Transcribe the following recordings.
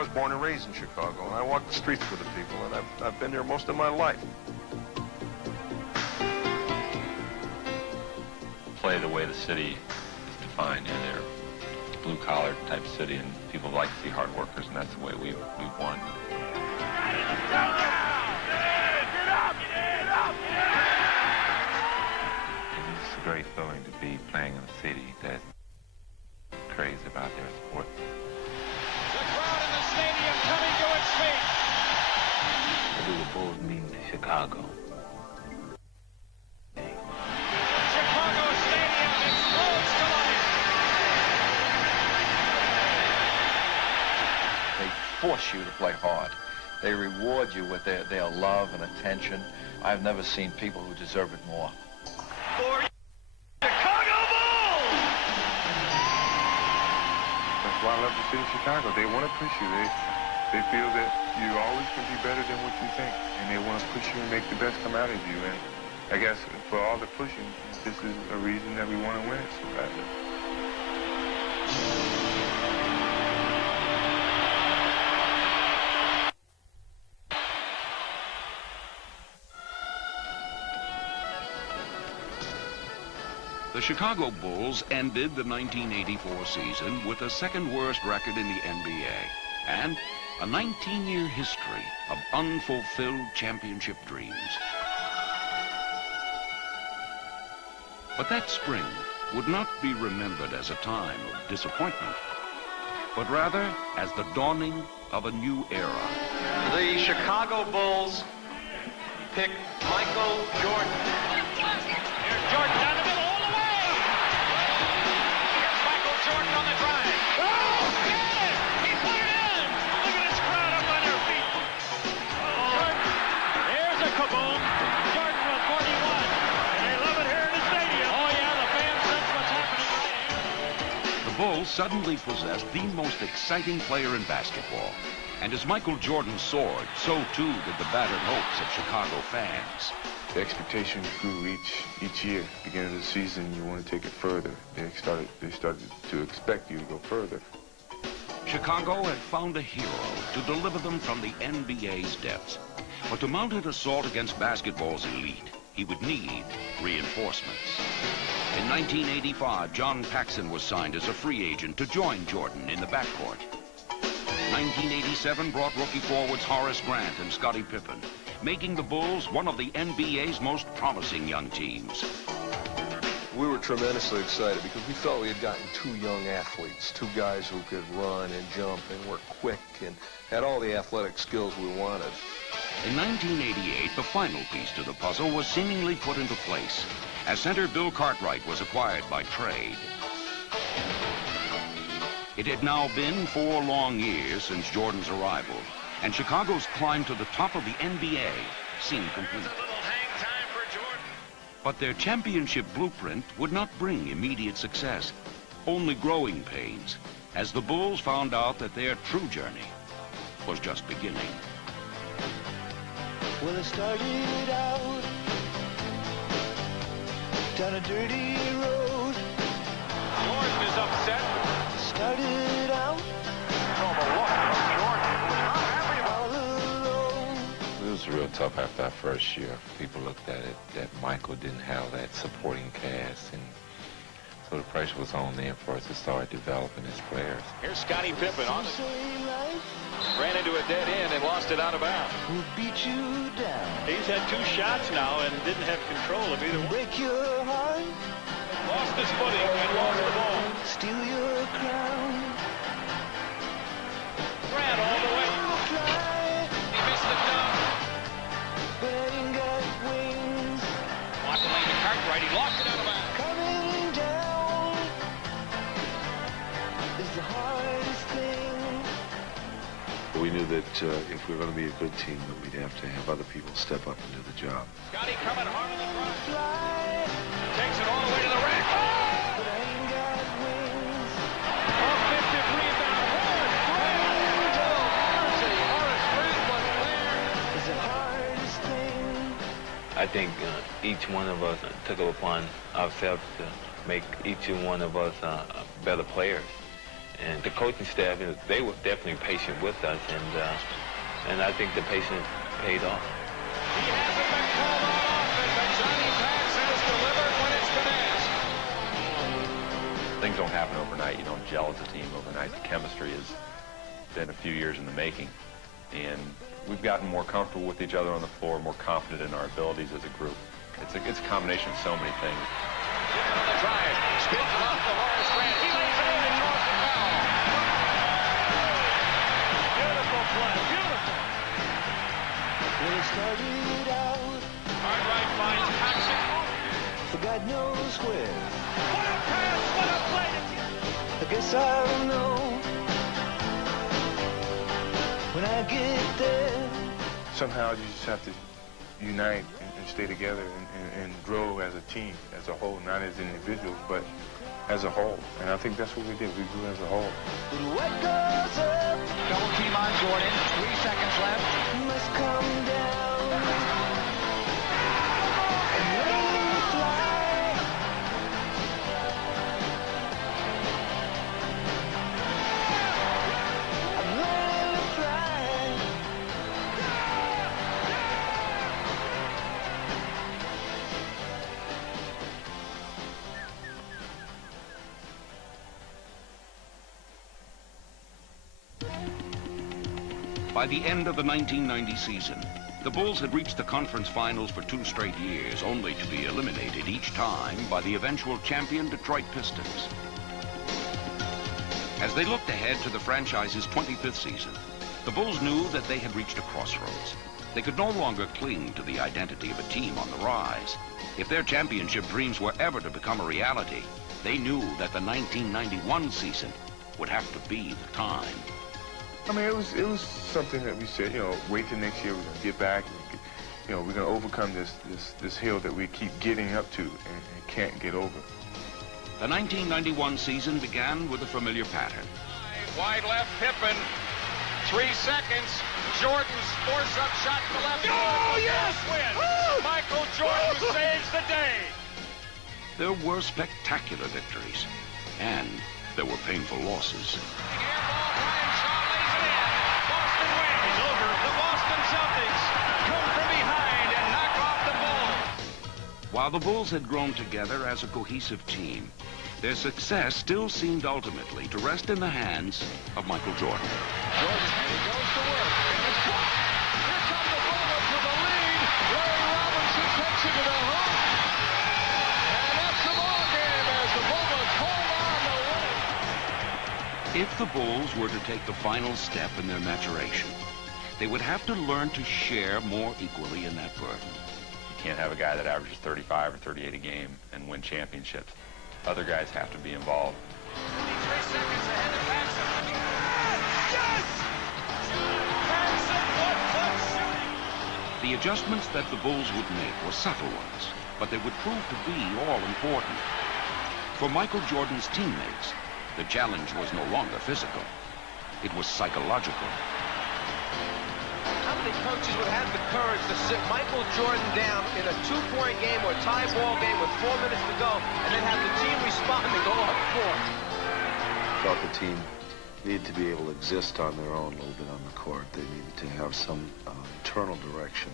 I was born and raised in Chicago, and I walk the streets with the people, and I've been there most of my life. Play the way the city is defined. You know, they're a blue-collar type city, and people like to see hard workers, and that's the way we've won. It's a great feeling to be playing in a city that's crazy about their sport. The crowd in the stadium coming to its feet. What do the Bulls mean to Chicago? Chicago Stadium explodes to life. They force you to play hard. They reward you with their love and attention. I've never seen people who deserve it more. For Chicago Bulls! That's why I love the city of Chicago. They want to push you. They feel that you always can be better than what you think, and they want to push you and make the best come out of you. And I guess for all the pushing, this is a reason that we want to win it so badly. The Chicago Bulls ended the 1984 season with the second worst record in the NBA and a 19-year history of unfulfilled championship dreams. But that spring would not be remembered as a time of disappointment, but rather as the dawning of a new era. The Chicago Bulls pick Michael Jordan. Here's Jordan down the middle all the way. Here's Michael Jordan on the drive. Oh, yes! He put it in. Look at this crowd up on their feet. Jordan. There's a kaboom. Jordan with 41. They love it here in the stadium. Oh, yeah, the fans sense what's happening right here. The Bulls suddenly possessed the most exciting player in basketball. And as Michael Jordan soared, so too did the battered hopes of Chicago fans. The expectation grew each year. Beginning of the season, you want to take it further. They started to expect you to go further. Chicago had found a hero to deliver them from the NBA's depths. But to mount an assault against basketball's elite, he would need reinforcements. In 1985, John Paxson was signed as a free agent to join Jordan in the backcourt. 1987 brought rookie forwards Horace Grant and Scottie Pippen, making the Bulls one of the NBA's most promising young teams. We were tremendously excited because we felt we had gotten two young athletes, two guys who could run and jump and were quick and had all the athletic skills we wanted. In 1988, the final piece to the puzzle was seemingly put into place as center Bill Cartwright was acquired by trade. It had now been 4 long years since Jordan's arrival, and Chicago's climb to the top of the NBA seemed complete. But their championship blueprint would not bring immediate success, only growing pains, as the Bulls found out that their true journey was just beginning. Well, it started out down a dirty road. Jordan is upset. Started out From a look from Jordan, who was not happy about all alone. It was real tough after our first year. People looked at it that Michael didn't have that supporting cast, and so the pressure was on then for us to start developing his players. Here's Scottie Pippen on it. Say life Ran into a dead end and lost it out of bounds. will beat you down, He's had 2 shots now and didn't have control of either one. break your heart, Lost his footing and lost the ball. steal your crown. Ran all the way. Fly, He missed the dunk. but I ain't got wings. Walked the lane to Cartwright. He lost it out of bounds. Coming down is the hardest thing. We knew that if we were going to be a good team, that we'd have to have other people step up and do the job. Scottie coming hard on the drive. Fly, Takes it all the way to the rack. Oh! but I ain't got wings. Offensive rebound. Horace Grant was there. Is the hardest thing. I think each one of us took it upon ourselves to make each one of us better players. And the coaching staff, they were definitely patient with us, and I think the patience paid off. He hasn't been called on offense, but Johnny Paxson has delivered when it's been asked. Things don't happen overnight. You don't gel as a team overnight. The chemistry has been a few years in the making, and we've gotten more comfortable with each other on the floor, more confident in our abilities as a group. It's a combination of so many things. On the drive, spins it off the Horace Grant. He lays it in and draws the foul. Beautiful play, beautiful. Well, it started out Cartwright finds Paxson. for God knows where. What a pass, what a play. I guess I'll know when I get there. Somehow you just have to unite and stay together and grow as a team, as a whole, not as individuals, but as a whole. And I think that's what we did. We grew as a whole. But what goes up Double team on Jordan, 3 seconds left. must come down. And let it fly. I'm letting it fly. By the end of the 1990 season, the Bulls had reached the conference finals for 2 straight years, only to be eliminated each time by the eventual champion Detroit Pistons. As they looked ahead to the franchise's 25th season, the Bulls knew that they had reached a crossroads. They could no longer cling to the identity of a team on the rise. If their championship dreams were ever to become a reality, they knew that the 1991 season would have to be the time. I mean, it was something that we said, wait till next year, we're going to get back. We're going to overcome this hill that we keep getting up to and can't get over. The 1991 season began with a familiar pattern. Wide left, Pippen. 3 seconds. Jordan's force-up shot to the left. Oh, yes! Win. Michael Jordan saves the day. There were spectacular victories, and there were painful losses. Boston wins over the Boston Celtics. Come from behind and knock off the Bulls. While the Bulls had grown together as a cohesive team, their success still seemed ultimately to rest in the hands of Michael Jordan. Jordan goes to work. And it's blocked. Here come the Bulls with the lead. Larry Robinson takes it to the hook. And that's the ball game as the Bulls hold on to win. If the Bulls were to take the final step in their maturation, they would have to learn to share more equally in that burden. You can't have a guy that averages 35 or 38 a game and win championships. Other guys have to be involved. 3 seconds ahead of Paxson. Yes! Paxson, one-foot shooting. The adjustments that the Bulls would make were subtle ones, but they would prove to be all important. For Michael Jordan's teammates, the challenge was no longer physical. It was psychological. How many coaches would have the courage to sit Michael Jordan down in a 2-point game or a tie ball game with 4 minutes to go and then have the team respond and go up 4? Felt the team needed to be able to exist on their own a little bit on the court. They needed to have some internal direction,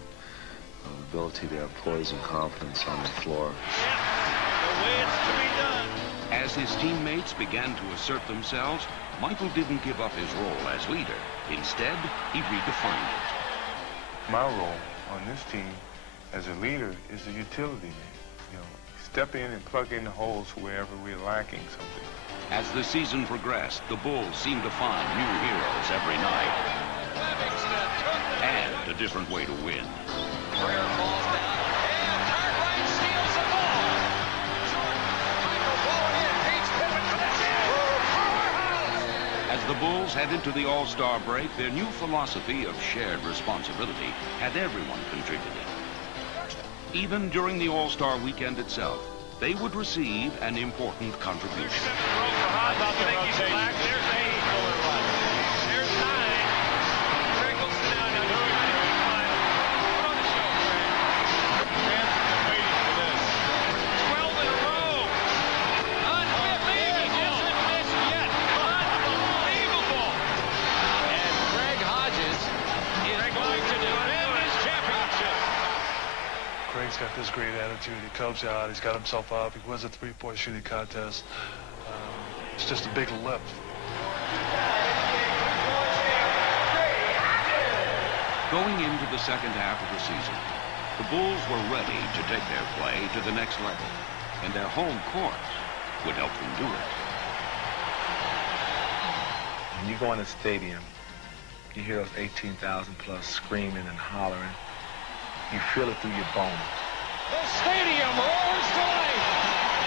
ability to have poise and confidence on the floor. The way it's to be done. As his teammates began to assert themselves, Michael didn't give up his role as leader. Instead, he redefined it. My role on this team as a leader is a utility man. Step in and plug in the holes wherever we're lacking something. As the season progressed, the Bulls seemed to find new heroes every night. And a different way to win. Prayer falls down, and Cartwright steals the ball. Michael blowing in, beats Pippen for the chance. Powerhouse! As the Bulls headed to the All-Star break, their new philosophy of shared responsibility had everyone contributing. Even during the All-Star weekend itself, they would receive an important contribution. How about the rotation? There's 8. There's 9. Greg will sit down now. Put on the show, Greg. Fans have been waiting for this. 12 in a row. Unbelievable. He hasn't missed yet. Unbelievable. He's got this great attitude. He comes out. He's got himself up. He wins a three-point shooting contest. It's just a big lift. Going into the second half of the season, the Bulls were ready to take their play to the next level, and their home court would help them do it. When you go in the stadium, you hear those 18,000 plus screaming and hollering. You feel it through your bones. The stadium roars to life.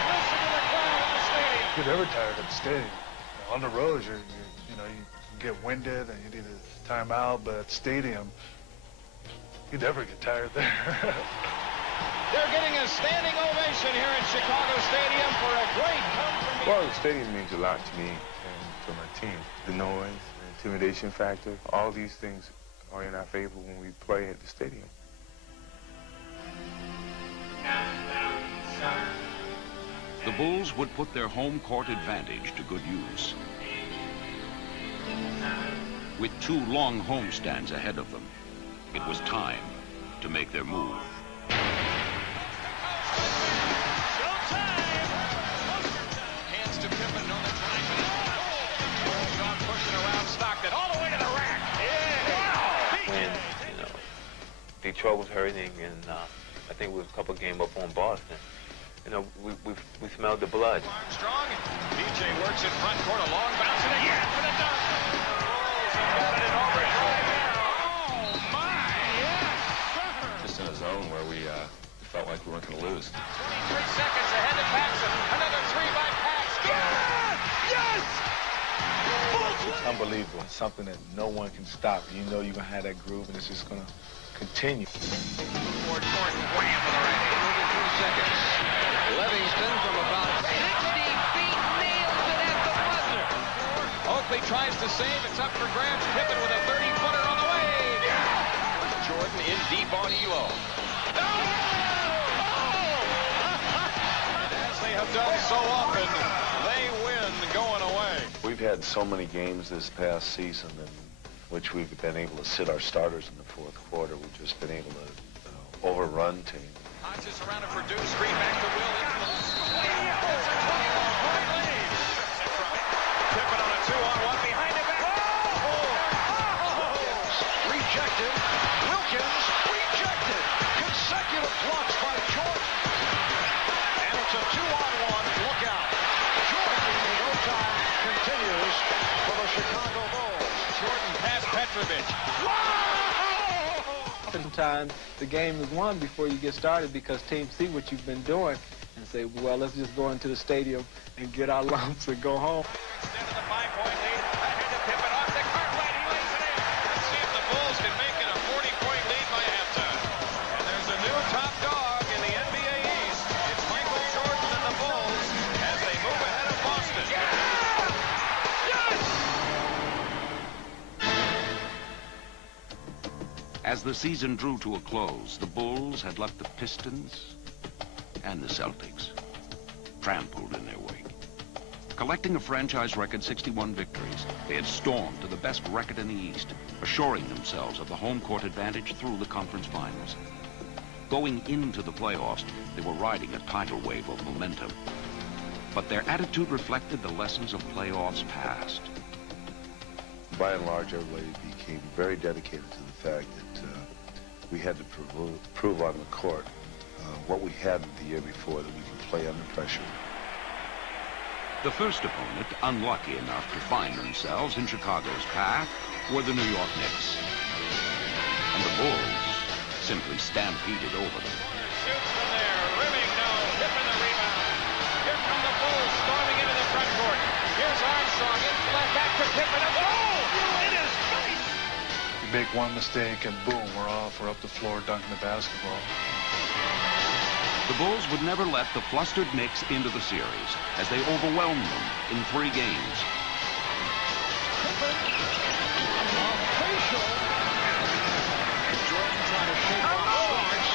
Listen to the crowd in the stadium. You're never tired at the stadium. On the road, you get winded and you need a timeout, but at the stadium, you never get tired there. They're getting a standing ovation here in Chicago Stadium for a great come from me. Well, the stadium means a lot to me and to my team. The noise, the intimidation factor, all these things are in our favor when we play at the stadium. The Bulls would put their home court advantage to good use. With 2 long homestands ahead of them, it was time to make their move. Hands to Pippen on the drive. John pushing around Stockton all the way to the rack. Yeah. And, Detroit was hurting, and I think we were a couple game up on Boston. We smelled the blood. Armstrong. PJ works in front court, a long bounce, and again for the dunk. Got it over it right now. Oh, my, yes, sir. Just in a zone where we felt like we weren't going to lose. 23 seconds ahead to Paxson. Another 3 by Pax. Yes! Yes! It's unbelievable. It's something that no one can stop. You know you're going to have that groove, and it's just going to continue. Ford Gordon, wham for the right hand. 2 seconds. Livingston from about 60 feet nails it at the buzzer. Oakley tries to save. It's up for grabs. Pippen with a 30-footer on the way. Yeah! Jordan in deep on Elo. Oh! And as they have done so often, they win going away. We've had so many games this past season in which we've been able to sit our starters in the fourth quarter. We've just been able to overrun teams. Hodges around to Purdue, screen back to Will. It's a 21-point lead. Pippen on a 2-on-1 behind the back. Rejected. Wilkins rejected. Consecutive blocks by Jordan. And it's a 2-on-1. Look out. Jordan, showtime continues for the Chicago Bulls. Jordan past Petrovic. Sometimes the game is won before you get started because teams see what you've been doing and say, well, let's just go into the stadium and get our lumps and go home. Instead of the 5-point lead, ahead to Pippen off the Cartwright. He lays it in. Let's see if the Bulls can make it a 40-point lead by halftime. And there's a new top dog in the NBA East. It's Michael Jordan and the Bulls as they move ahead of Boston. Yeah! Yes! As the season drew to a close, the Bulls had left the Pistons and the Celtics trampled in their wake. Collecting a franchise record 61 victories, they had stormed to the best record in the East, assuring themselves of the home court advantage through the conference finals. Going into the playoffs, they were riding a tidal wave of momentum. But their attitude reflected the lessons of playoffs past. By and large, everybody became very dedicated to the fact that we had to prove on the court what we had the year before, that we could play under pressure. The first opponent, unlucky enough to find themselves in Chicago's path, were the New York Knicks. And the Bulls simply stampeded over them. Shoots from there, rimming no, Pippen the rebound. Here come the Bulls storming into the front court. Here's Armstrong, in left back to Pippen. Oh, in his face! You make one mistake and boom, we're off. We're up the floor dunking the basketball. The Bulls would never let the flustered Knicks into the series as they overwhelmed them in 3 games. Jordan trying to shake off Starks.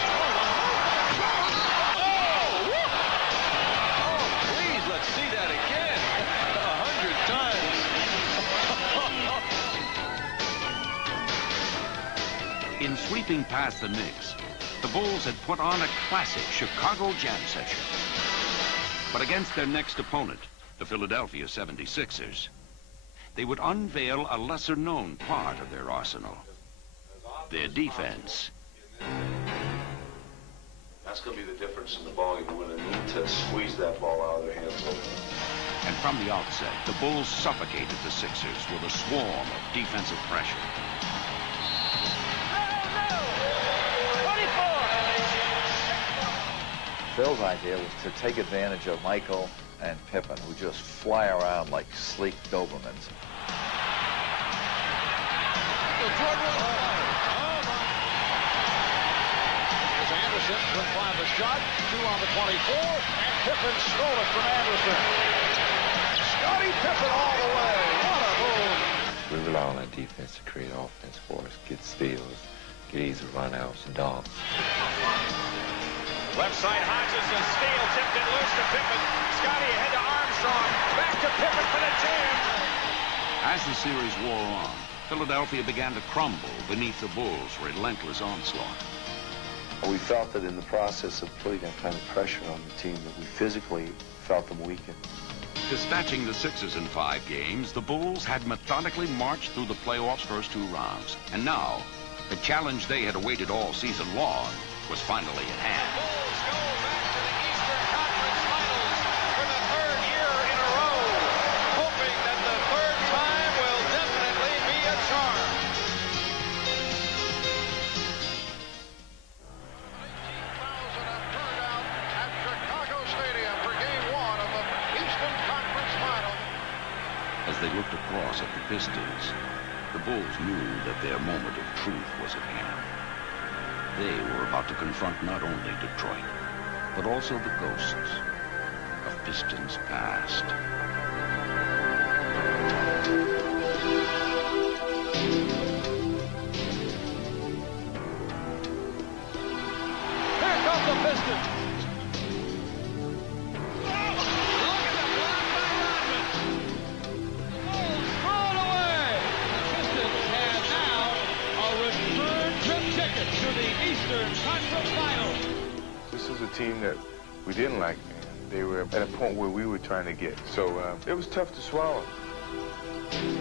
Oh, please, let's see that again. 100 times. In sweeping past the Knicks, the Bulls had put on a classic Chicago jam session. But against their next opponent, the Philadelphia 76ers, they would unveil a lesser-known part of their arsenal, their defense. That's going to be the difference in the ball game. We're going to need to squeeze that ball out of their hands a little bit. And from the outset, the Bulls suffocated the Sixers with a swarm of defensive pressure. Phil's idea was to take advantage of Michael and Pippen, who just fly around like sleek Dobermans. Anderson will find the shot, 2 on the 24, and Pippen stole it from Anderson. Scottie Pippen all the way. What a move. We rely on our defense to create offense for us, get steals, get easy run-outs and dunks. Left side, Hodges, a steal, tipped it loose to Pippen. Scottie ahead to Armstrong. Back to Pippen for the jam. As the series wore on, Philadelphia began to crumble beneath the Bulls' relentless onslaught. We felt that in the process of putting that kind of pressure on the team that we physically felt them weaken. Dispatching the Sixers in 5 games, the Bulls had methodically marched through the playoffs' first 2 rounds. And now, the challenge they had awaited all season long was finally at hand. The Bulls go back to the Eastern Conference Finals for the 3rd year in a row, hoping that the 3rd time will definitely be a charm. As they looked across at the Pistons, the Bulls knew that their moment of truth was at hand. They were about to confront not only Detroit, but also the ghosts of Pistons past. Here comes the Pistons. This is a team that we didn't like. They were at a point where we were trying to get. So it was tough to swallow. Again,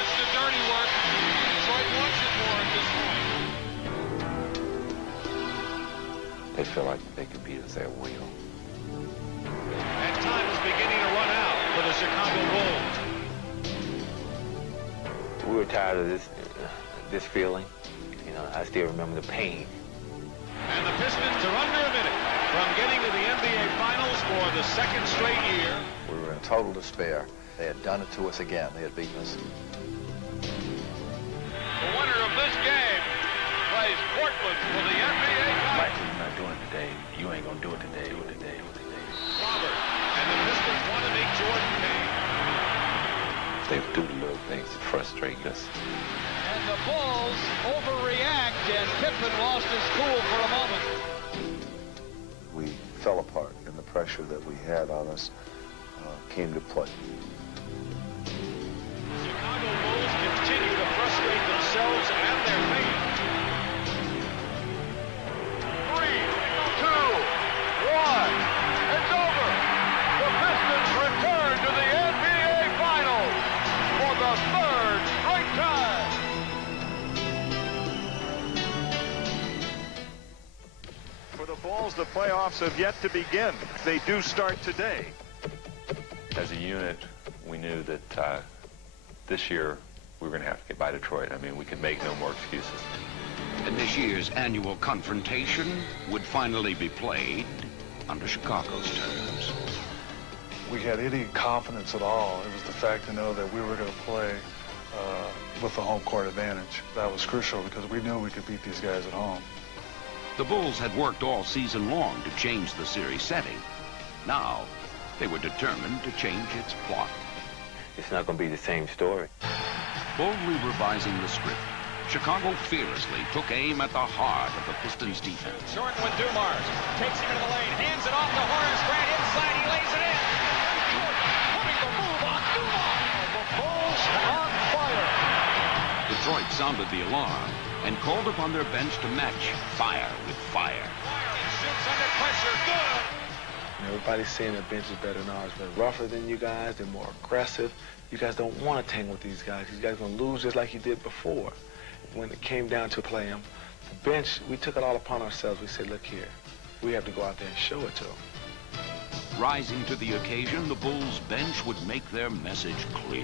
it's the dirty work. Detroit wants it more at this point. They feel like they could beat us at will. And time is beginning to run out for the Chicago Bulls. We were tired of this feeling. You know, I still remember the pain. And the Pistons are under a minute from getting to the NBA Finals for the 2nd straight year. We were in total despair. They had done it to us again. They had beaten us. The winner of this game plays Portland for the NBA Finals. Michael, you're not doing it today. You ain't gonna do it today. Do it today. Do it today. Robert, and the Pistons want to make Jordan pay. They do the little things to frustrate us. And the Bulls overreact, and Pippen lost his cool for a moment. We fell apart, and the pressure that we had on us came to play. Chicago Bulls continue to frustrate themselves and their fans. 3, 2, 1, it's over. The Pistons return to the NBA Finals for the 3rd straight time. For the Bulls, the playoffs have yet to begin. They do start today. As a unit, we knew that this year we were going to have to get by Detroit. I mean, we could make no more excuses. And this year's annual confrontation would finally be played under Chicago's terms. We had any confidence at all. It was the fact to know that we were going to play with the home court advantage. That was crucial because we knew we could beat these guys at home. The Bulls had worked all season long to change the series setting. Now, they were determined to change its plot. It's not going to be the same story. Boldly revising the script, Chicago fearlessly took aim at the heart of the Pistons' defense. Jordan with Dumars. Takes him into the lane. Hands it off to Horace Grant inside. He lays it in. Jordan putting the move on Dumars. The Bulls on fire. Detroit sounded the alarm and called upon their bench to match fire with fire. Shoots under pressure. Good. Everybody's saying their bench is better than ours. They're rougher than you guys. They're more aggressive. You guys don't want to tangle with these guys. These guys are going to lose just like you did before. When it came down to play them, the bench, we took it all upon ourselves. We said, look here, we have to go out there and show it to them. Rising to the occasion, the Bulls bench would make their message clear.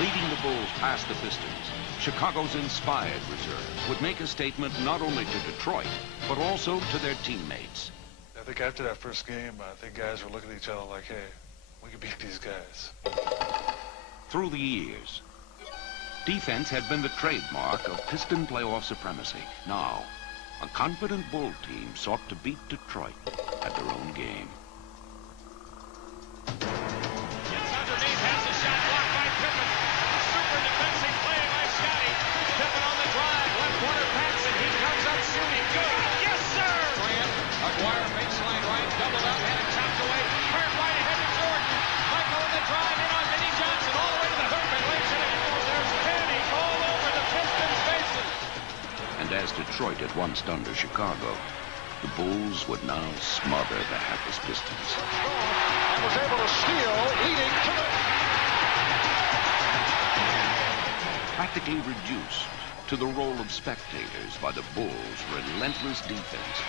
Leading the Bulls past the Pistons, Chicago's inspired reserve would make a statement not only to Detroit, but also to their teammates. I think after that first game, I think guys were looking at each other like, hey, we can beat these guys. Through the years, defense had been the trademark of Piston playoff supremacy. Now, a confident Bull team sought to beat Detroit at their own game. As Detroit had once done to Chicago, the Bulls would now smother the hapless Pistons. And was able to steal, leading to the... Practically reduced to the role of spectators by the Bulls' relentless defense,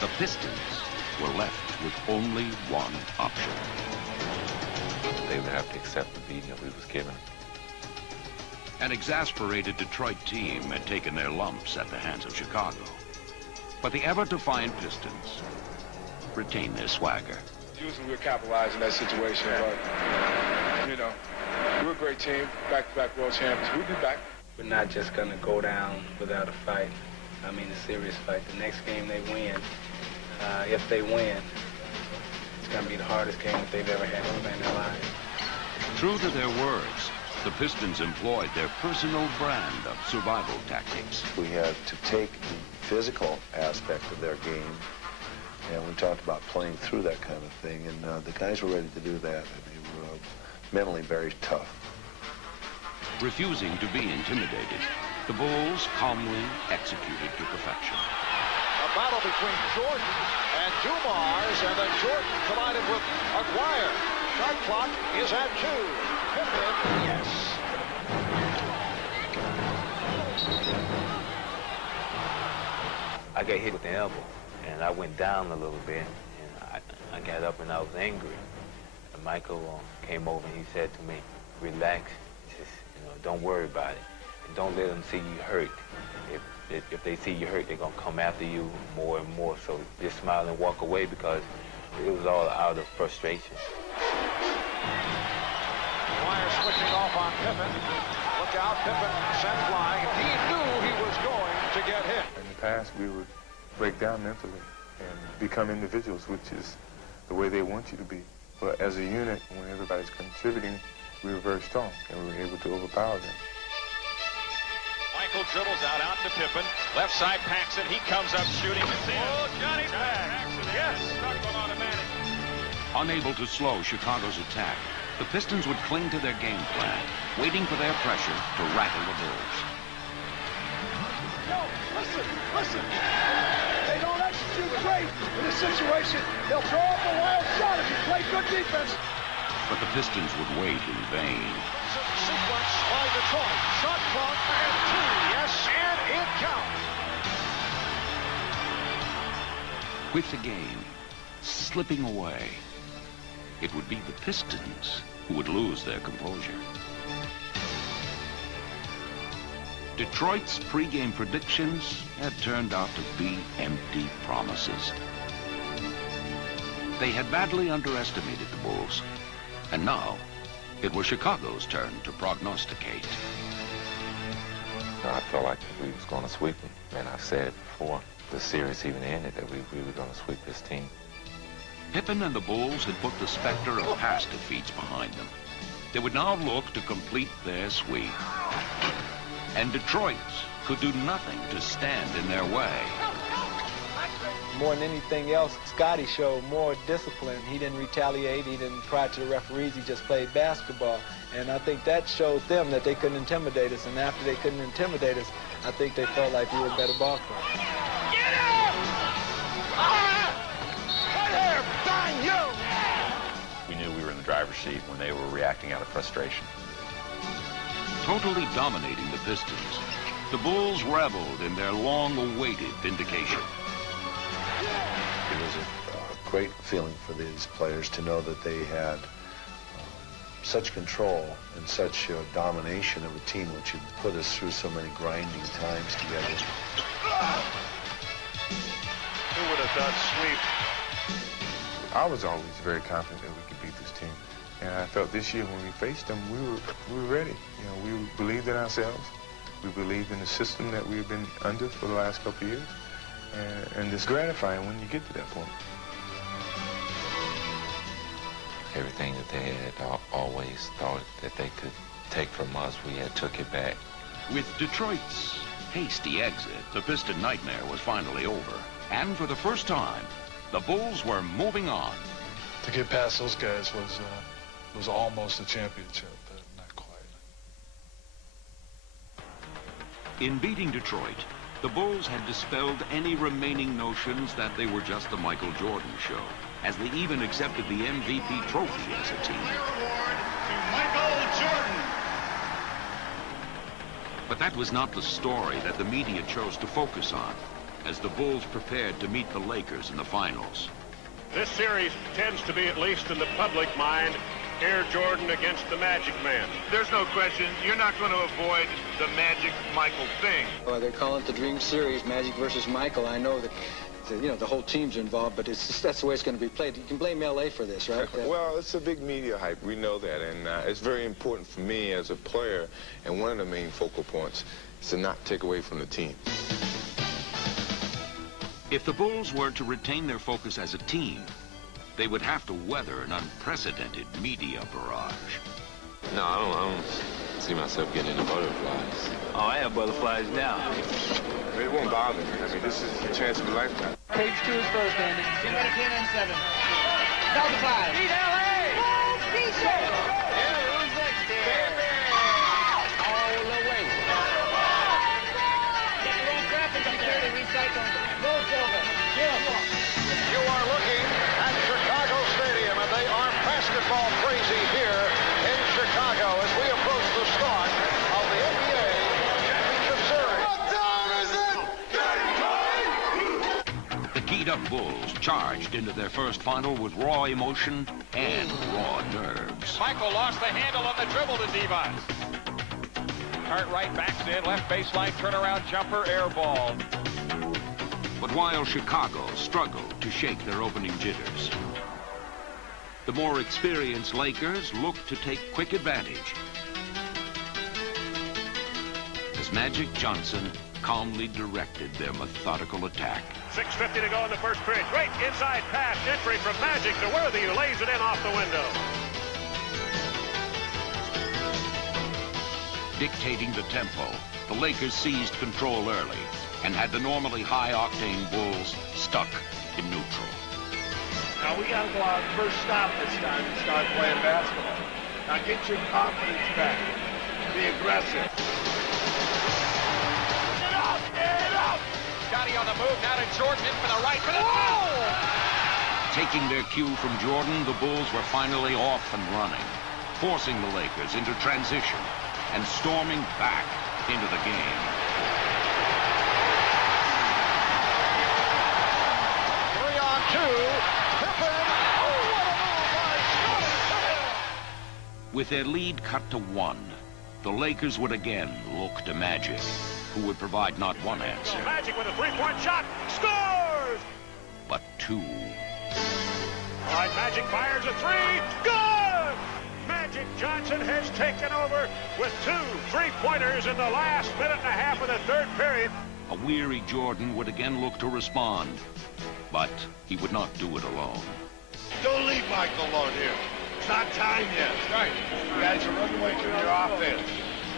the Pistons were left with only one option. They would have to accept the beating that we was given. An exasperated Detroit team had taken their lumps at the hands of Chicago. But the ever-defiant Pistons retained their swagger. Usually we're capitalizing that situation, but, you know, we're a great team, back-to-back world champions. We'll be back. We're not just going to go down without a fight. I mean, a serious fight. The next game they win, if they win, it's going to be the hardest game that they've ever had to play in their lives. True to their words, the Pistons employed their personal brand of survival tactics. We had to take the physical aspect of their game, and we talked about playing through that kind of thing, and the guys were ready to do that. They were mentally very tough. Refusing to be intimidated, the Bulls calmly executed to perfection. A battle between Jordan and Dumars, and then Jordan collided with Aguirre. Shot clock is at 2. Pippen, yes. I got hit with the elbow, and I went down a little bit, and I got up and I was angry. And Michael came over and he said to me, relax, he says, you know, don't worry about it. And don't let them see you hurt. If they see you hurt, they're going to come after you more and more. So just smile and walk away, because it was all out of frustration. Wire switching off on Pippen. Look out, Pippen sent flying. He knew he was going to get hit. In the past, we would break down mentally and become individuals, which is the way they want you to be. But as a unit, when everybody's contributing, we were very strong, and we were able to overpower them. Michael dribbles out to Pippen. Left side Paxson. He comes up shooting. Oh, Johnny's back. Yes, stuck on automatic. Unable to slow Chicago's attack, the Pistons would cling to their game plan, waiting for their pressure to rattle the Bulls. No, listen. They don't execute great in this situation. They'll throw up a wild shot if you play good defense. But the Pistons would wait in vain. Sequence by Detroit. Shot clock at 2. Yes, and it counts. With the game slipping away, it would be the Pistons who would lose their composure. Detroit's pregame predictions had turned out to be empty promises. They had badly underestimated the Bulls, and now it was Chicago's turn to prognosticate. I felt like we was going to sweep them. And I said before the series even ended that we were going to sweep this team. Pippen and the Bulls had put the specter of past defeats behind them. They would now look to complete their sweep. And Detroit's could do nothing to stand in their way. More than anything else, Scotty showed more discipline. He didn't retaliate. He didn't cry to the referees. He just played basketball. And I think that showed them that they couldn't intimidate us. And after they couldn't intimidate us, I think they felt like we were a better ball club. Get him! Right here! Bang you! We knew we were in the driver's seat when they were reacting out of frustration. Totally dominating the Pistons, the Bulls reveled in their long-awaited vindication. It was a great feeling for these players to know that they had such control and such domination of a team which had put us through so many grinding times together. Who would have thought sweep? I was always very confident that we could beat this team. And I felt this year when we faced them, we were ready. You know, we believed in ourselves. We believed in the system that we've been under for the last couple of years. And it's gratifying when you get to that point. Everything that they had always thought that they could take from us, we had took it back. With Detroit's hasty exit, the Piston nightmare was finally over. And for the first time, the Bulls were moving on. To get past those guys was almost a championship, but not quite. In beating Detroit, the Bulls had dispelled any remaining notions that they were just the Michael Jordan show, as they even accepted the MVP trophy as a team. Award to Michael Jordan. But that was not the story that the media chose to focus on, as the Bulls prepared to meet the Lakers in the finals. This series tends to be, at least in the public mind, Air Jordan against the Magic Man. There's no question, you're not going to avoid the Magic Michael thing. Well, they're calling it the Dream Series, Magic versus Michael. I know that, you know, the whole team's involved, but it's just, that's the way it's going to be played. You can blame L.A. for this, right? Well, it's a big media hype. We know that, and it's very important for me as a player, and one of the main focal points is to not take away from the team. If the Bulls were to retain their focus as a team, they would have to weather an unprecedented media barrage. No, I don't see myself getting into butterflies. Oh, I have butterflies now. It won't bother me. I mean, this is the chance of a lifetime. Page 2 is first, Andy. 2 out of 10 and 7. Delta 5. Beat L.A. Beat who's next here? All the way. Get the wrong graphic up there to recycle. Gold silver. You are looking at Chicago Stadium, and they are basketball crazy here in Chicago as we approach the start of the NBA Championship Series. What time is it? The keyed-up Bulls charged into their first final with raw emotion and raw nerves. Michael lost the handle on the dribble to Devon. Cartwright backs in, left baseline, turnaround jumper, air ball. But while Chicago struggled to shake their opening jitters, the more experienced Lakers looked to take quick advantage as Magic Johnson calmly directed their methodical attack. 6:50 to go in the first period. Great inside pass entry from Magic to Worthy, who lays it in off the window. Dictating the tempo, the Lakers seized control early and had the normally high-octane Bulls stuck in neutral. Now we got to go out first stop this time and start playing basketball. Now get your confidence back. Be aggressive. Get up! Get up! Scotty on the move, now to Jordan, in for the right, for the goal! Taking their cue from Jordan, the Bulls were finally off and running, forcing the Lakers into transition and storming back into the game. With their lead cut to 1, the Lakers would again look to Magic, who would provide not one answer, Magic with a three-point shot, scores! but 2. All right, Magic fires a three, good! Magic Magic Johnson has taken over with 2 3-pointers in the last minute and a half of the third period. A weary Jordan would again look to respond, but he would not do it alone. Don't leave Michael alone here. It's not time yet. Right. You guys are running away from your offense.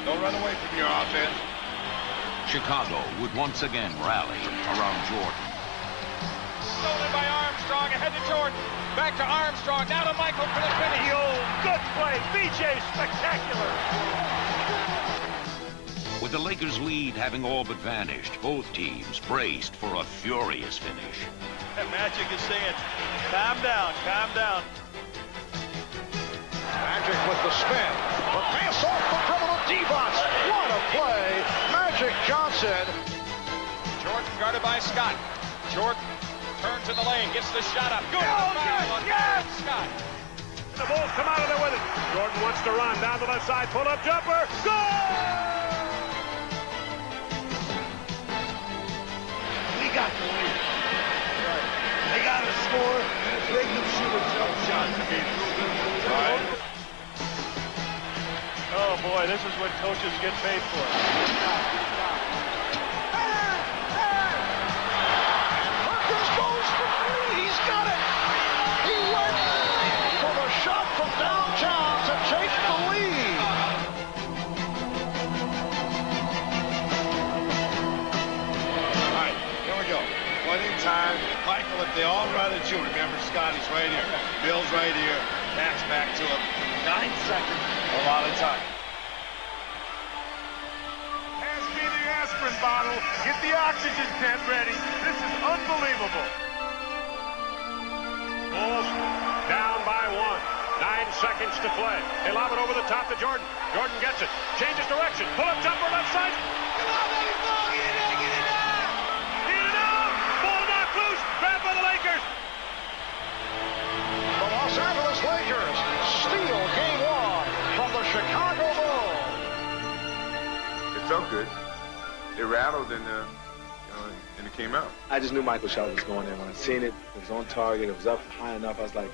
Don't run away from your offense. Chicago would once again rally around Jordan. Stolen by Armstrong, ahead to Jordan. Back to Armstrong, now to Michael for the finish. Good play. VJ spectacular. With the Lakers' lead having all but vanished, both teams braced for a furious finish. And Magic is saying, calm down, calm down. Magic with the spin. The pass off the dribble of Devos. What a play. Magic Johnson. Jordan guarded by Scott. Jordan turns in the lane, gets the shot up. Good. Yes! Scott. The Bulls come out of there with it. Jordan wants to run down the left side. Pull-up jumper. Goal! We got the lead. Right. They got to score. They can shoot a jump shot. Right. Oh boy, this is what coaches get paid for. Perkins goes for 3. He's got it. He went for the shot from downtown to take the lead. All right, here we go. One in time. Michael, if they all run at you, remember Scotty's right here. Bill's right here. Pass back to him. 9 seconds. A lot of time. Pass me the aspirin bottle. Get the oxygen tent ready. This is unbelievable. Bulls down by 1. 9 seconds to play. They lob it over the top to Jordan. Jordan gets it. Changes direction. Pull-up jumper left side. Come on, baby, ball. Get it out. Get it out. Get it out. Ball knocked loose. Grab by the Lakers. The Los Angeles Lakers steal game 1 from the Chicago Bulls. It felt good. It rattled and it came out. I just knew Michael's shot was going in. When I seen it, it was on target, it was up high enough. I was like,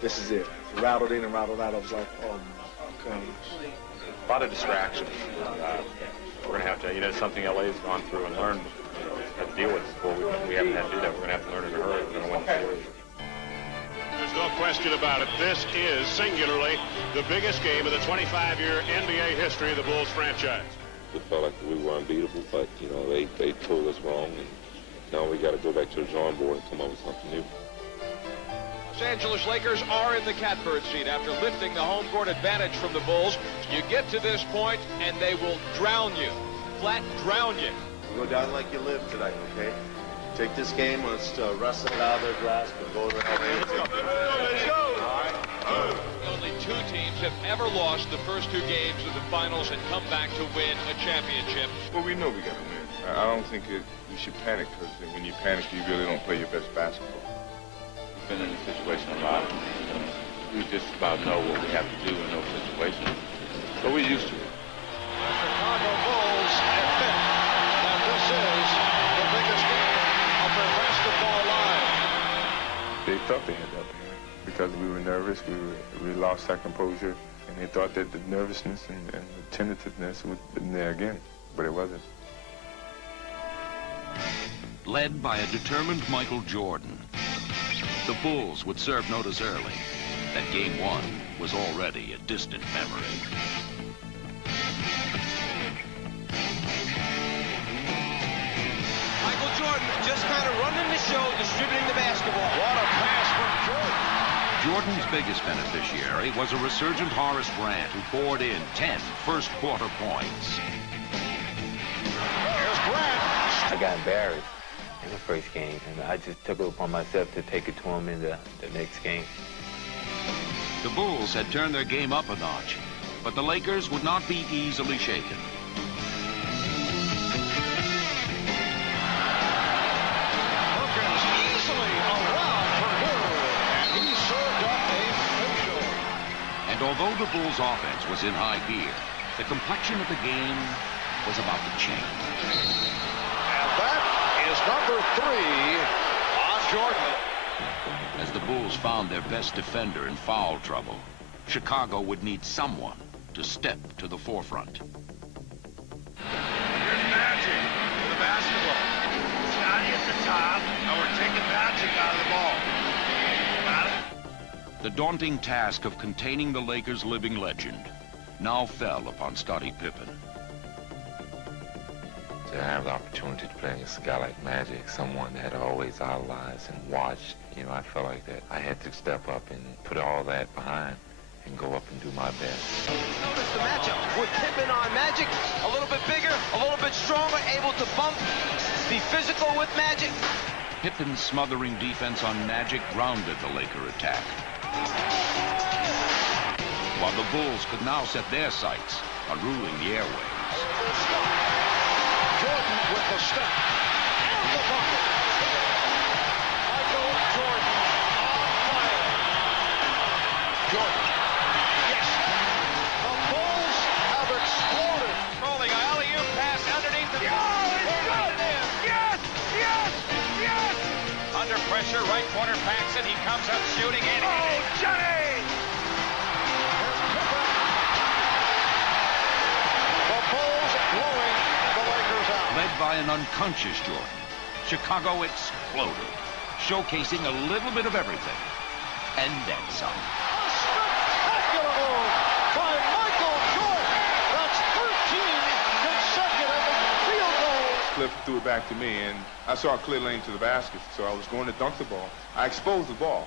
this is it. It rattled in and rattled out. I was like, oh my gosh. A lot of distractions. We're going to have to, something LA's gone through and learned, had to deal with before. We haven't had to do that. We're going to have to learn in a hurry. We're going to win the series. There's no question about it. This is singularly the biggest game of the 25-year NBA history of the Bulls franchise. We felt like we were unbeatable, but, they told us wrong, and now we got to go back to the drawing board and come up with something new. Los Angeles Lakers are in the catbird seat after lifting the home court advantage from the Bulls. You get to this point, and they will drown you, flat drown you. Go down like you live tonight, okay? Take this game, let's wrestle it out of their grasp and go to LA. Let's go. All right. Only 2 teams have ever lost the first 2 games of the finals and come back to win a championship. Well, we know we got to win. I don't think we should panic, because when you panic, you really don't play your best basketball. We've been in this situation a lot. We just about know what we have to do in those situations. So we're used to it. The Chicago Bulls admit that this is the biggest game of their basketball life. They thought they had the upper hand because we were nervous. We lost our composure, and they thought that the nervousness and the tentativeness would be there again, but it wasn't. Led by a determined Michael Jordan, the Bulls would serve notice early that Game 1 was already a distant memory. Michael Jordan just kind of running the show, distributing the basketball. What a pass from Jordan. Jordan's biggest beneficiary was a resurgent Horace Grant, who poured in 10 first-quarter points. Here's Grant. I got embarrassed in the first game, and I just took it upon myself to take it to him in the next game. The Bulls had turned their game up a notch, but the Lakers would not be easily shaken. Perkins easily around for good, and he served up a facial. And although the Bulls' offense was in high gear, the complexion of the game was about to change. And that is number 3 on Jordan. As the Bulls found their best defender in foul trouble, Chicago would need someone to step to the forefront. Here's Magic with the basketball. Scotty at the top. Now we're taking Magic out of the ball. Got it? The daunting task of containing the Lakers' living legend now fell upon Scottie Pippen. To have the opportunity to play against a guy like Magic, someone that I always idolized and watched, you know, I felt like that I had to step up and put all that behind and go up and do my best. Notice the matchup with Pippen on Magic, a little bit bigger, a little bit stronger, able to bump, be physical with Magic. Pippen's smothering defense on Magic grounded the Laker attack, while the Bulls could now set their sights on ruling the airwaves. Jordan with the step and the bucket. Michael Jordan on fire. Jordan. Yes. The Bulls have exploded. Rolling alley-oop pass underneath the... Yes! Yes! Yes! Under pressure, right corner Paxson. He comes up shooting and... Oh, Johnny! The Bulls blowing the Lakers out. Led by an unconscious Jordan, Chicago exploded, showcasing a little bit of everything, and then some. Spectacular move by Michael Jordan. That's 13 consecutive field goals. Cliff threw it back to me, and I saw a clear lane to the basket, so I was going to dunk the ball. I exposed the ball,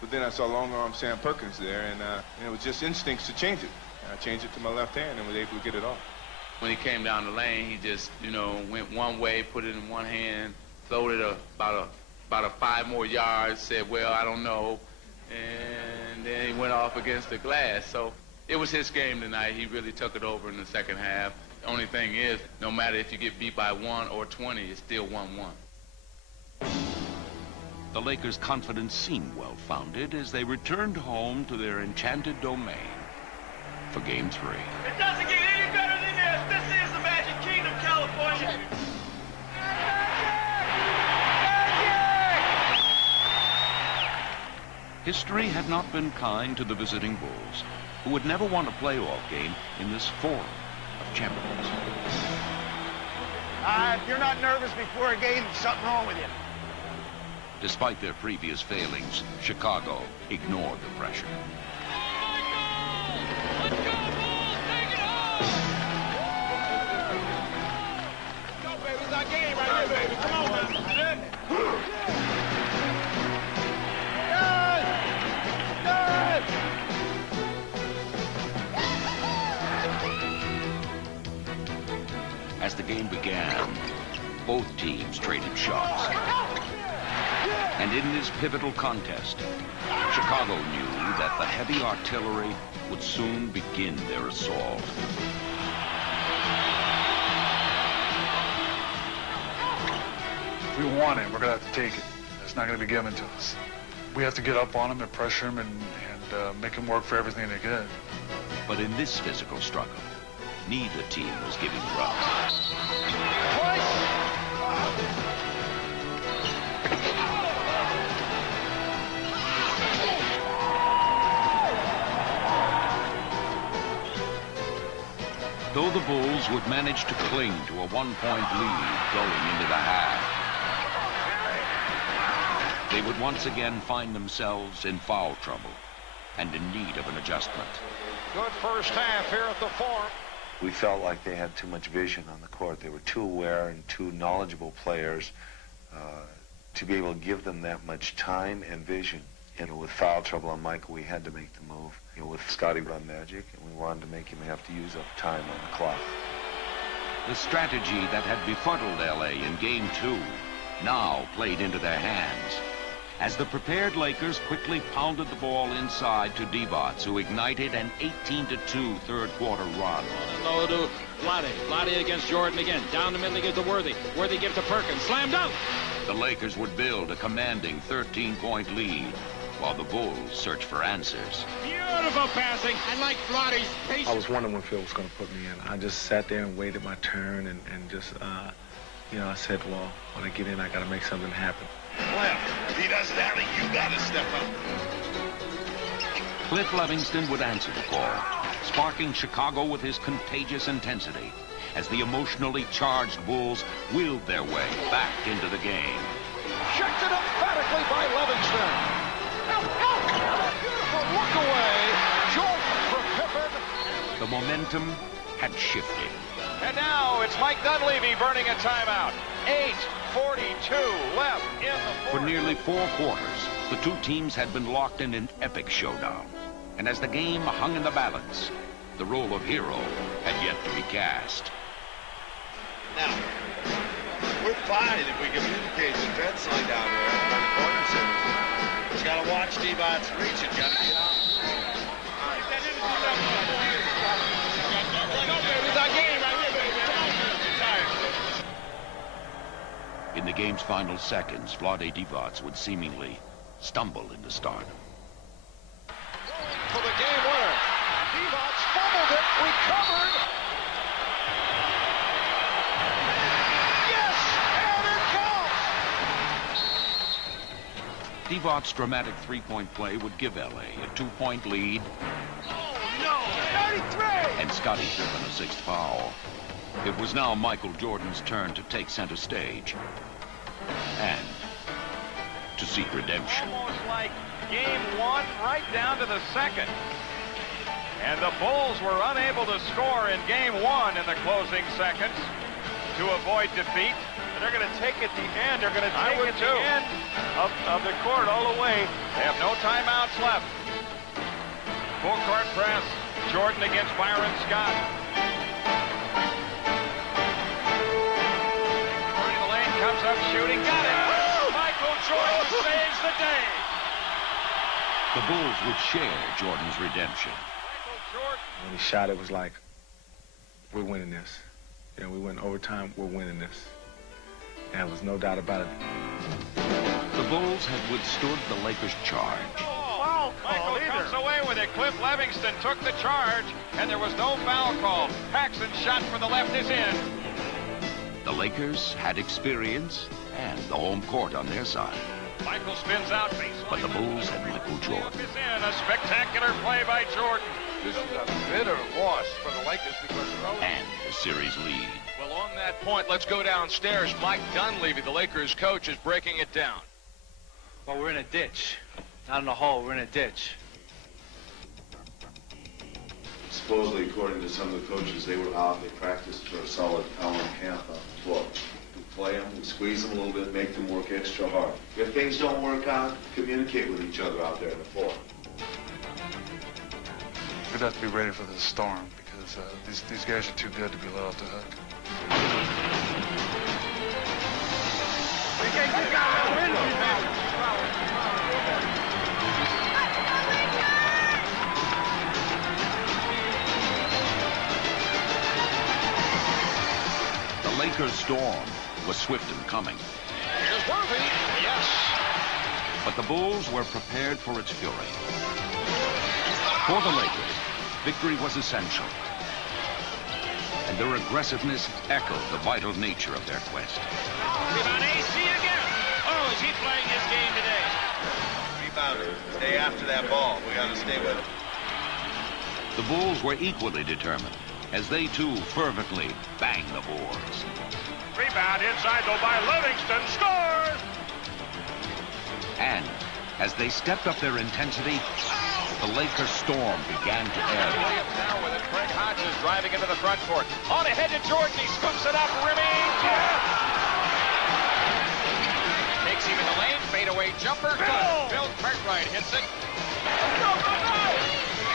but then I saw long-arm Sam Perkins there, and it was just instincts to change it. I changed it to my left hand and was able to get it off. When he came down the lane, he just, you know, went one way, put it in one hand, floated about a 5 more yards, said, well, I don't know, and then he went off against the glass. So it was his game tonight. He really took it over in the second half. The only thing is, no matter if you get beat by 1 or 20, it's still 1-1. The Lakers' confidence seemed well-founded as they returned home to their enchanted domain for Game 3. It doesn't get any better than this. This is the Magic Kingdom, California. History had not been kind to the visiting Bulls, who would never won a playoff game in this forum of champions. If you're not nervous before a game, there's something wrong with you. Despite their previous failings, Chicago ignored the pressure. Go, baby. It's our game right here, baby. Come on, man. As the game began, both teams traded shots. And in this pivotal contest, Chicago knew that the heavy artillery would soon begin their assault. If we want it, we're going to have to take it. It's not going to be given to us. We have to get up on them and pressure them and make them work for everything they get. But in this physical struggle, neither team was giving ground. Though the Bulls would manage to cling to a one-point lead going into the half, they would once again find themselves in foul trouble and in need of an adjustment. Good first half here at the Forum. We felt like they had too much vision on the court. They were too aware and too knowledgeable players to be able to give them that much time and vision. You know, with foul trouble on Michael, we had to make the move. You know, with Scotty on Magic, and we wanted to make him have to use up time on the clock. The strategy that had befuddled L.A. in Game 2 now played into their hands, as the prepared Lakers quickly pounded the ball inside to Divac, who ignited an 18-2 third-quarter run. Low to Vlade. Vlade against Jordan again. Down the middle, he gives to Worthy. Worthy gives to Perkins. Slam dunk! The Lakers would build a commanding 13-point lead, while the Bulls searched for answers. Beautiful passing. I like Vlade's pace. I was wondering when Phil was going to put me in. I just sat there and waited my turn and just, you know, I said, well, when I get in, I got to make something happen. Well, if he doesn't have it, you got to step up. Cliff Livingston would answer the call, sparking Chicago with his contagious intensity as the emotionally charged Bulls wheeled their way back into the game. Checked it emphatically by Livingston. Beautiful look away. Jordan for Pippen. The momentum had shifted. And now it's Mike Dunleavy burning a timeout. 8:42 left in the fourth. For nearly 4 quarters, the two teams had been locked in an epic showdown. And as the game hung in the balance, the role of hero had yet to be cast. Now, we're fine if we communicate defensively down there by the corner centers. Just got to watch Devon's reach and got to get out. In the game's final seconds, Vlade Divac would seemingly stumble into stardom. For the game winner. Divac fumbled it, recovered. Yes, and it counts. Divac's dramatic three-point play would give LA a 2-point lead. Oh, no, 33! And Scottie Pippen a 6th foul. It was now Michael Jordan's turn to take center stage and to seek redemption. Almost like game 1 right down to the second. And the Bulls were unable to score in game 1 in the closing seconds to avoid defeat. And they're going to take at the end. They're going to take at the end of the court all the way. They have no timeouts left. Full court press. Jordan against Byron Scott. Comes up shooting, got it! Michael Jordan saves the day! The Bulls would share Jordan's redemption. When he shot, it was like, we're winning this. You know, we went overtime, we're winning this. And there was no doubt about it. The Bulls had withstood the Lakers' charge. Foul Michael comes away with it. Cliff Livingston took the charge, and there was no foul call. Paxson's shot from the left is in. The Lakers had experience and the home court on their side. Michael spins out baseline. But the Bulls had Michael Jordan. Is in a spectacular play by Jordan. This is a bitter loss for the Lakers because and the series lead. Well, on that point, let's go downstairs. Mike Dunleavy, the Lakers coach, is breaking it down. Well, we're in a ditch. Not in a hole, we're in a ditch. Supposedly, according to some of the coaches, they were out. They practiced for a solid hour and a half on the floor. We play them, we squeeze them a little bit, make them work extra hard. If things don't work out, communicate with each other out there on the floor. We'd have to be ready for the storm because these guys are too good to be let off the hook. The Lakers' storm was swift in coming. Here's Worthy. Yes. But the Bulls were prepared for its fury. For the Lakers, victory was essential. And their aggressiveness echoed the vital nature of their quest. Rebound AC again. Oh, is he playing his game today? Rebounder, stay after that ball. We got to stay with it. The Bulls were equally determined as they too fervently banged the boards. Rebound inside though by Livingston. Scores! And as they stepped up their intensity, the Lakers' storm began to ebb. Williams now with it. Craig Hodges driving into the front court. On ahead to Jordan. He scoops it up. Rimming. Yes! Takes him in the lane. Fadeaway jumper. Bill Cartwright hits it.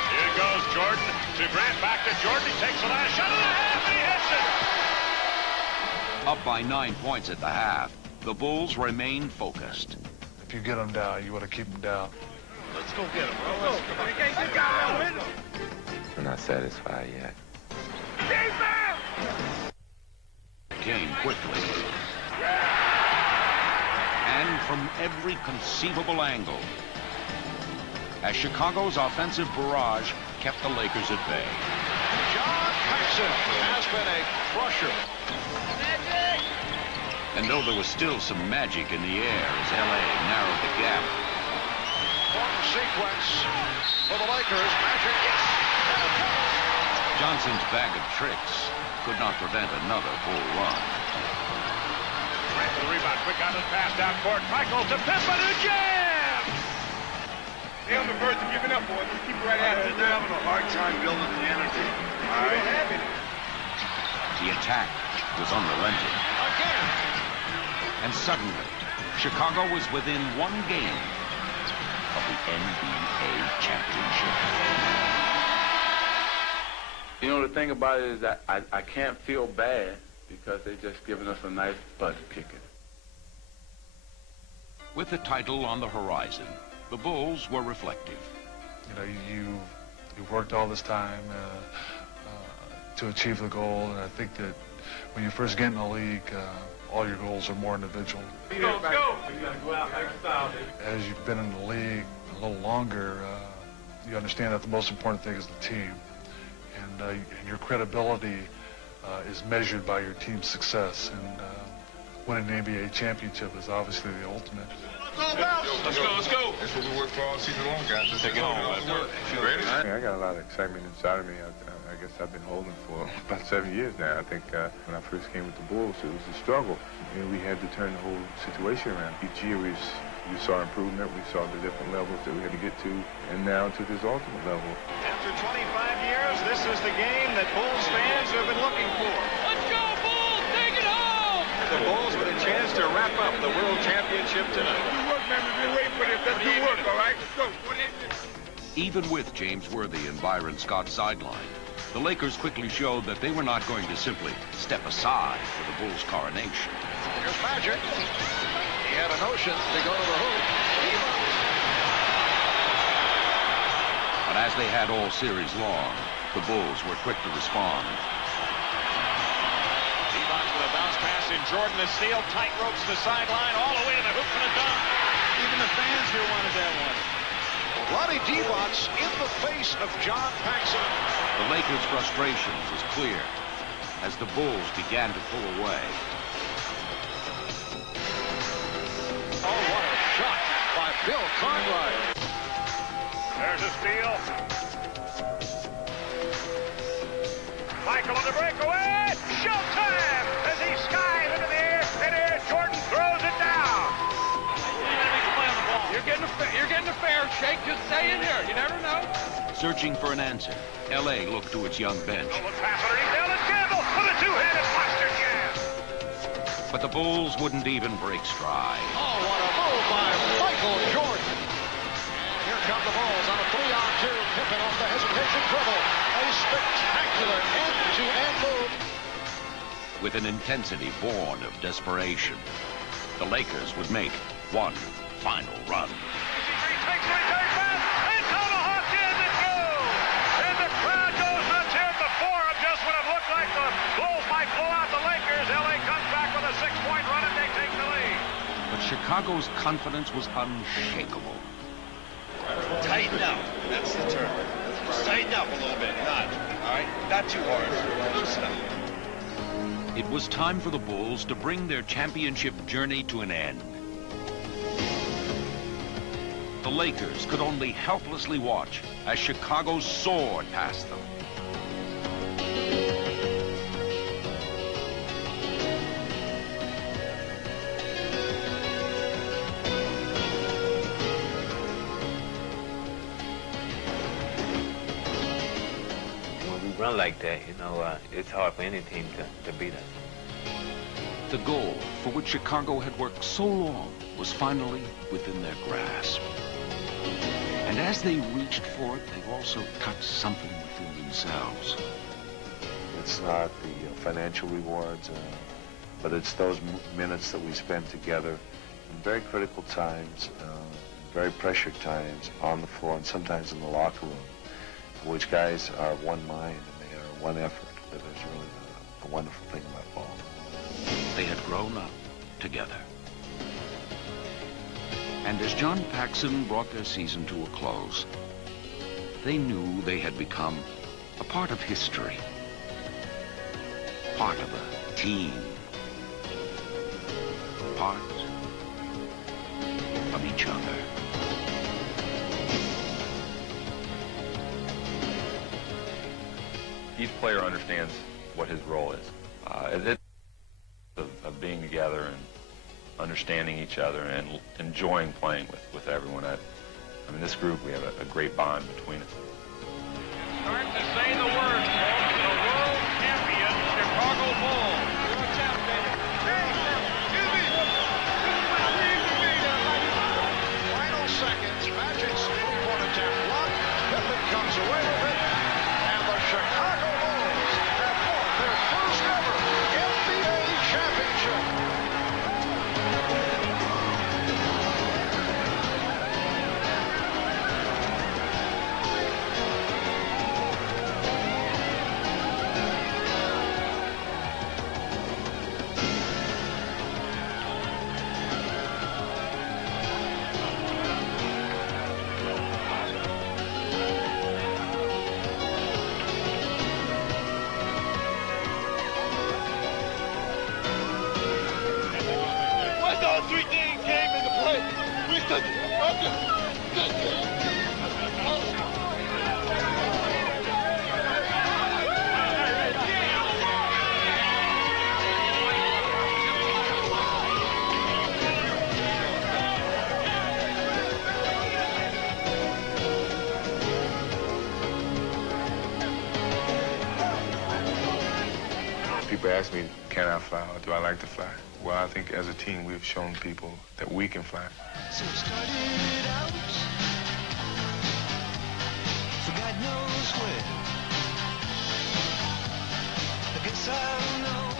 Here goes Jordan to Grant. Back to Jordan. He takes the last shot of the half and he hits it. Up by 9 points at the half, the Bulls remained focused. If you get them down, you want to keep them down. Let's go get him, bro. Let's go. We're not satisfied yet. Came quickly. And from every conceivable angle, as Chicago's offensive barrage kept the Lakers at bay. John Paxson has been a crusher. And though there was still some magic in the air as LA narrowed the gap, One sequence. for the Lakers. Magic, yes! Johnson's bag of tricks could not prevent another Bull run. Right for the rebound. Quick out of the pass down court. Michael to Pippen who jams! They're on the verge of giving up, boys. Keep right at it. They're having a hard time building the energy. All right. Don't have it. The attack was unrelenting. Again. And suddenly, Chicago was within one game of the NBA championship. You know, the thing about it is that I can't feel bad because they've just given us a nice butt kicking. With the title on the horizon, the Bulls were reflective. You know, you've worked all this time to achieve the goal, and I think that when you first get in the league, all your goals are more individual. Let's go! As you've been in the league a little longer, you understand that the most important thing is the team, and your credibility is measured by your team's success, and winning an NBA championship is obviously the ultimate. Let's go. That's what we worked for all season long, guys. Let's take it home. Let's do it. You ready? I got a lot of excitement inside of me. I guess I've been holding for about 7 years now. I think when I first came with the Bulls, it was a struggle. You know, we had to turn the whole situation around. Each year we saw improvement. We saw the different levels that we had to get to, and now to this ultimate level. After 25 years, this is the game that Bulls fans have been looking for. Let's go, Bulls! Take it home! The Bulls with a chance to wrap up the World Championship tonight. Good work, man. We've been waiting for this. Let's do work, all right? Let's go. Even with James Worthy and Byron Scott sidelined, the Lakers quickly showed that they were not going to simply step aside for the Bulls' coronation. Here's Magic. He had a notion to go to the hoop. But as they had all series long, the Bulls were quick to respond. Divac with a bounce pass in Jordan. The steal, tight ropes the sideline, all the way to the hoop and a dunk. Even the fans here wanted that one. Lonnie Divac in the face of John Paxson. The Lakers' frustration was clear as the Bulls began to pull away. Oh, what a shot by Bill Conroy. There's a steal. Michael on the breakaway. Showtime as he skies into the air. Midair, Jordan throws it down. You're getting a fair shake. Just stay in here. You never know. Searching for an answer, L.A. looked to its young bench. Pass underneath Ellis Campbell with a two-handed monster jam. But the Bulls wouldn't even break stride. Oh, what a move by Michael Jordan. Here come the Bulls on a 3-on-2. Pippen off the hesitation dribble. A spectacular end-to-end move. With an intensity born of desperation, the Lakers would make one final run. Takes the return pass and tomahawked in and goes. And the crowd goes nuts here before him. Just when it looked like the Bulls might blow out the Lakers, LA comes back with a 6-point run and they take the lead. But Chicago's confidence was unshakable. Tighten up. That's the term. Just tighten up a little bit. Not, all right? Not too hard. Loosen up. It was time for the Bulls to bring their championship journey to an end. The Lakers could only helplessly watch as Chicago soared past them. When we run like that, you know, it's hard for any team to beat us. The goal for which Chicago had worked so long was finally within their grasp. And as they reached for it, they also touched something within themselves. It's not the financial rewards, but it's those minutes that we spend together in very critical times, very pressured times on the floor and sometimes in the locker room, in which guys are one mind and they are one effort. That is really a wonderful thing about ball. They had grown up together. And as John Paxson brought their season to a close, they knew they had become a part of history, part of a team, part of each other. each player understands what his role is. It's of being together and understanding each other and enjoying playing with everyone. I mean, this group, we have a great bond between us. Start to say the words, folks. The world champion Chicago Bulls. Watch out, baby. Final seconds, Magic's three-point attempt blocked. Pippen comes away with it, and the Chicago Bulls have won their first ever NBA championship. Once all three things came into play, we took it. People ask me, can I fly or do I like to fly? Well, I think as a team, we've shown people that we can fly. So it started out, for God knows where. I guess I'll know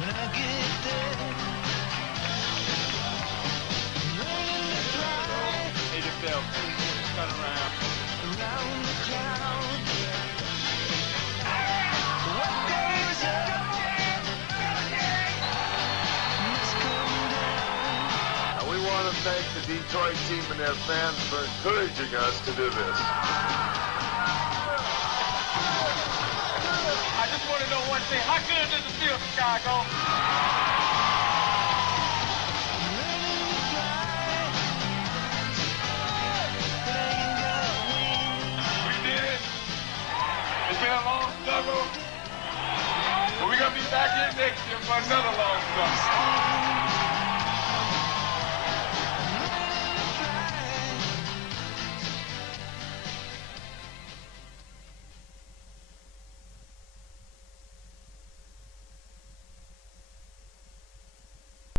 when I get there. Learning to fly. Need to feel. Turn around. Around the clouds. What goes up must come down. We want to thank the Detroit team and their fans for encouraging us to do this. I just want to know one thing. How good does it feel, Chicago? We did. It's been a long struggle. But we're going to be back here next year for another long struggle.